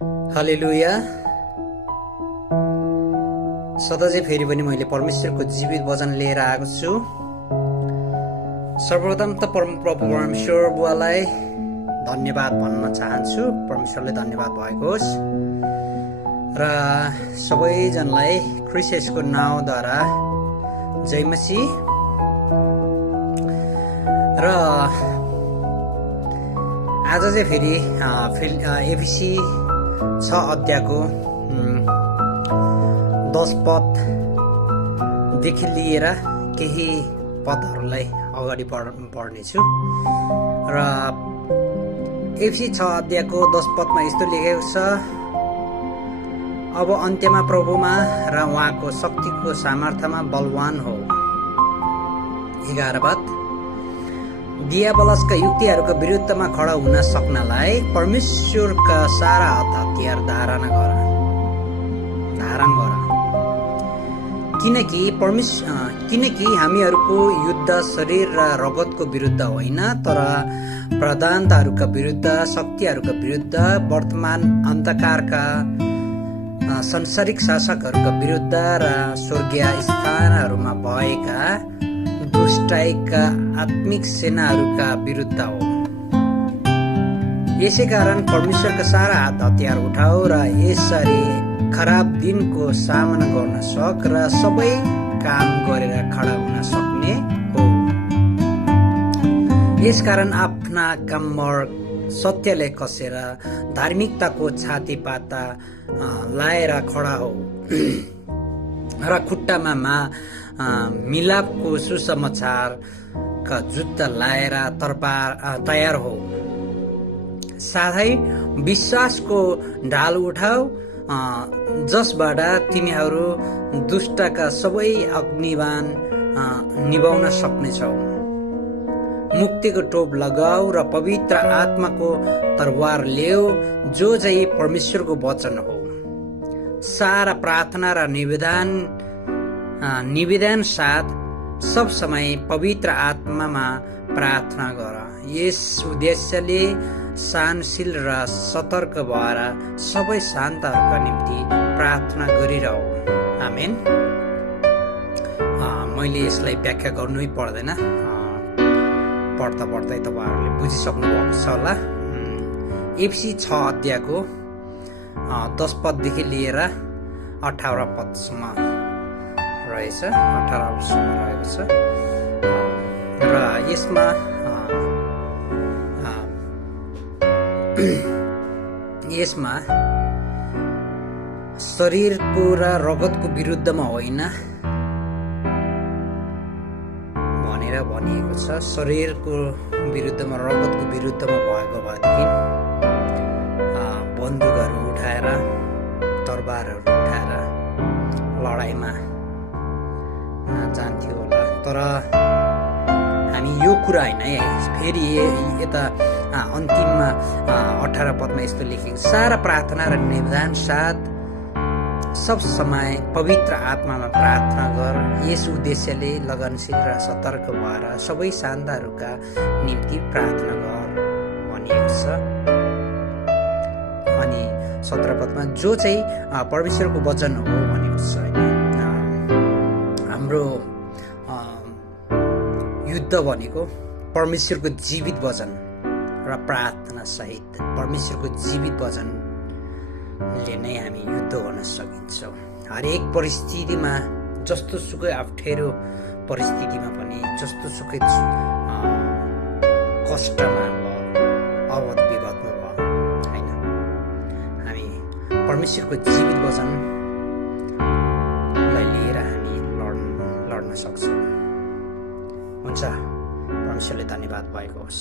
हालेलुया। सधैँ फेरि पनि मैले परमेश्वरको जीवित वचन लिएर आएको छु। सर्वप्रथम त प्रभु परमेश्वर बुवालाई धन्यवाद भन्न चाहन्छु। परमेश्वरले धन्यवाद भएको होस् र सबैजनालाई ख्रिस्ट नाउँद्वारा जय मसीह। र आज चाहिँ फेरि एफिसी 6 अध्यायको 10 पददेखि लिएर केही पदहरूलाई अगाडि बढ्नेछु। र एफिसी 6 अध्यायको 10 पदमा यस्तो लेखेको छ, अब अन्त्यमा प्रभुमा र उहाँको शक्तिको सामर्थ्यमा बलवान हो। 11 पद, दियाबलसका युक्तिहरूका विरुद्धमा खडा हुन सक्नलाई परमेश्वरका सारा हतियार धारण गर। किनकि हामीहरूको युद्ध शरीर र रगतको विरुद्ध होइन, तर प्रधानताहरूका विरुद्ध, शक्तिहरूका विरुद्ध, वर्तमान अन्धकारका संसारिक शासकहरूका विरुद्ध र स्वर्गीय स्थानहरूमा भएका दुष्टाइका आत्मिक सेनाहरूका विरुद्ध हो। यसै कारण परमेश्वरका सारा हतियार उठाऊ र यसरी खराब दिनको सामना गर्न सक र सबै काम गरेर खडा हुन सक्ने हो। यसकारण आफ्ना कम्मर सत्यले कसेर धार्मिकताको छातीपाता लाएर खडा हो र खुट्टामा मिलापको सुसमाचारका जुत्ता लाएर तयार हो। साथै विश्वासको ढाल उठाऊ, जसबाट तिमीहरू दुष्टका सबै अग्निबाण निभाउन सक्नेछौ। मुक्तिको टोप लगाऊ र पवित्र आत्माको तरवार ल्याऊ, जो चाहिँ परमेश्वरको वचन हो। सारा प्रार्थना र निवेदन साथ सब समय पवित्र आत्मामा प्रार्थना गर। यस उद्देश्यले सहनशील र सतर्क भएर सबै शान्तहरूका निम्ति प्रार्थना गरिरहौ। आमेन। मैले यसलाई व्याख्या गर्नै पर्दैन, पढ्दा पढ्दै तपाईँहरूले बुझिसक्नु भएको छ होला। एफिसी 6 अध्यायको 10 पददेखि लिएर 18 पदसम्म रहेछ, 18 पदसम्म रहेको छ। र यसमा शरीरको र रगतको विरुद्धमा होइन भनेर भनिएको छ। शरीरको विरुद्धमा, रगतको विरुद्धमा भएको भएदेखि बन्दुकहरू उठाएर, तरबारहरू उठाएर लडाइँमा जान्थ्यो होला। तर हामी यो कुरा होइन है। फेरि यता अन्तिममा 18 पदमा यस्तो लेखेको, सारा प्रार्थना र निवेदन साथ सब समय पवित्र आत्मामा प्रार्थना गर। यस उद्देश्यले लगनशील र सतर्क भएर सबै शान्तहरूका निम्ति प्रार्थना गर भनिएको छ। अनि 17 पदमा जो चाहिँ परमेश्वरको वचन हो भनेको छ। हाम्रो युद्ध भनेको परमेश्वरको जीवित वचन र प्रार्थना सहित परमेश्वरको जीवित वचनले नै हामी युद्ध गर्न सकिन्छौँ। हरेक परिस्थितिमा, जस्तो सुकै अप्ठ्यारो परिस्थितिमा पनि, जस्तो सुकै कष्टमा भयो, अवध विवादमा भयो होइन, हामी परमेश्वरको जीवित वचनलाई लिएर हामी लड्न सक्छौँ। हुन्छ। परमेश्वरले धन्यवाद भएको होस्।